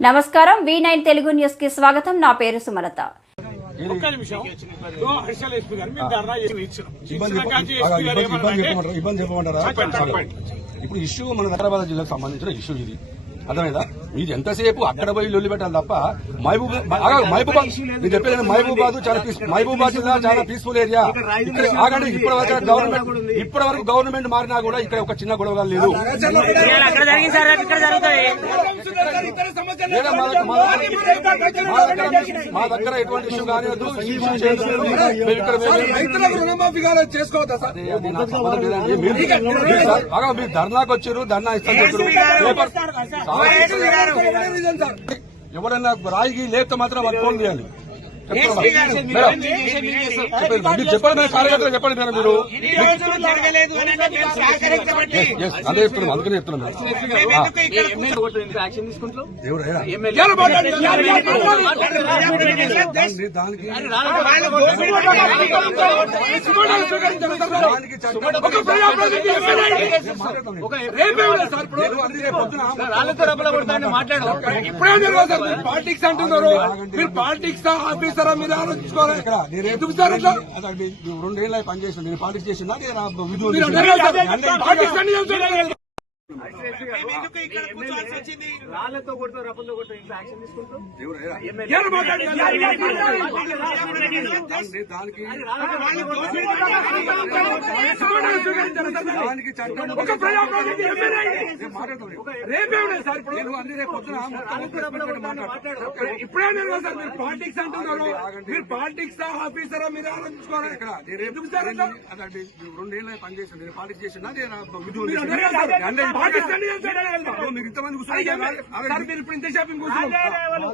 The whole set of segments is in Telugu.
నమస్కారం వి నైన్ తెలుగు న్యూస్కి స్వాగతం. నా పేరు సుమలత. ఒక్క నిమిషం. హర్షల్ ఎస్పీ గారు ధర్నా ఇబ్బంది చెప్పమంటారా. ఇప్పుడు ఇష్యూ మన హైదరాబాద్ జిల్లాకు సంబంధించిన ఇష్యూ ఇది. అర్థమైందా? మీది ఎంతసేపు అక్కడ పోయి లొల్లి పెట్టాలి తప్ప మహబూబ్ మహబూబాద్ మీరు చెప్పేది మహబూబాద్ చాలా పీస్ మహబూబాద్ జిల్లా చాలా పీస్ఫుల్ ఏరియా ఇక్కడ ఆగండి ఇప్పటి వరకు గవర్నమెంట్ ఇప్పటి వరకు గవర్నమెంట్ మారినా కూడా ఇక్కడ ఒక చిన్న గొడవ లేదు. అక్కడ జరిగింది సార్ ఇక్కడ జరుగుతుంది. లేదా మా దగ్గర- ఎటువంటి ఇష్యూ ఆగా, మీరు ధర్నాకు వచ్చారు ధర్నా ఇస్తాను ఎవరైనా రాయికి లేపితే మాత్రం వాళ్ళు ఫోన్ చేయాలి చెప్పండి. మీరు చెప్పండి మేడం, కార్యకర్తలు చెప్పండి మేడం మీరు. అదే చెప్తున్నాం అందుకనే? దానికి- దానికి దానికి చట్టం- ఒక ప్రజాప్రతినిధి ఎమ్మెల్యే రేపే ఉండదు సార్ ఇప్పుడు నేను అందుకే పొద్దున రాళ్ళతో రబ్బల కొడతాను మాట్లాడు. ఇప్పుడే తెలియదు సార్ మీరు పాలిటిక్స్ అంటున్నారు. మీరు పాలిటిక్స్ ఆఫీసరా మీరు ఆలోచించుకోవాలి. ఎందుకు సార్ అట్లా? రెండేళ్ళ పని చేసిన నేను పాలిటిక్స్ చేసిన ఇంకా యాక్షన్ తీసుకుంటాం దానికి దానికి చట్టం నేను. రేపే ఉండదు సార్? ఇప్పుడు నేను అన్ని రేపు. ఇప్పుడే తెలియదు సార్ మీరు పాలిటిక్స్ అంటున్నారు. మీరు పాలిటిక్స్ ఆఫీసరా మీరు ఆలోచించుకోవాలి. ఇక్కడ నేను రేపు సార్ అట్లా? అదే రెండేళ్ళ పని చేసిన నేను పాలిటిక్స్ చేసిన నేను మీరు ఇంతమంది కూర్చొని మీరు ఇప్పుడు ఇంత షాపింగ్ హైదరాబాద్.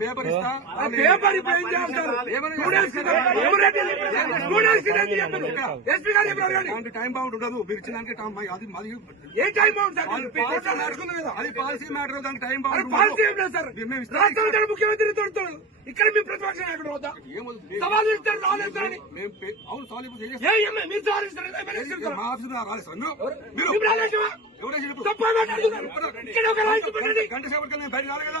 పేపర్ ఇస్తా పేపర్ ఇప్పుడు ఏం చేస్తారు? ఏం చెప్పారు ఎస్పీ గారు చెప్పారు టైం మీరు ఇచ్చినానికి బాగుంది. అది అది ఏ టైం బాగుంది సార్? అది మీరు పాలసీ పేపర్ రాసుకుంది కదా. అది పాలసీ మ్యాటర్ దానికి టైం అరే బాగుంది పాలసీ ఏం లేదు సార్. మేము ఇస్తాం. రాష్ట్రంలో ముఖ్యమంత్రి తోడుతాడు. ఇక్కడ మీ ప్రతిపక్షం ఎక్కడ పోతా? సవాలు ఇస్తారు అవును మీరు మా ఆఫీస్ రాలేదు సార్. మీరు. గంట బయట కదా.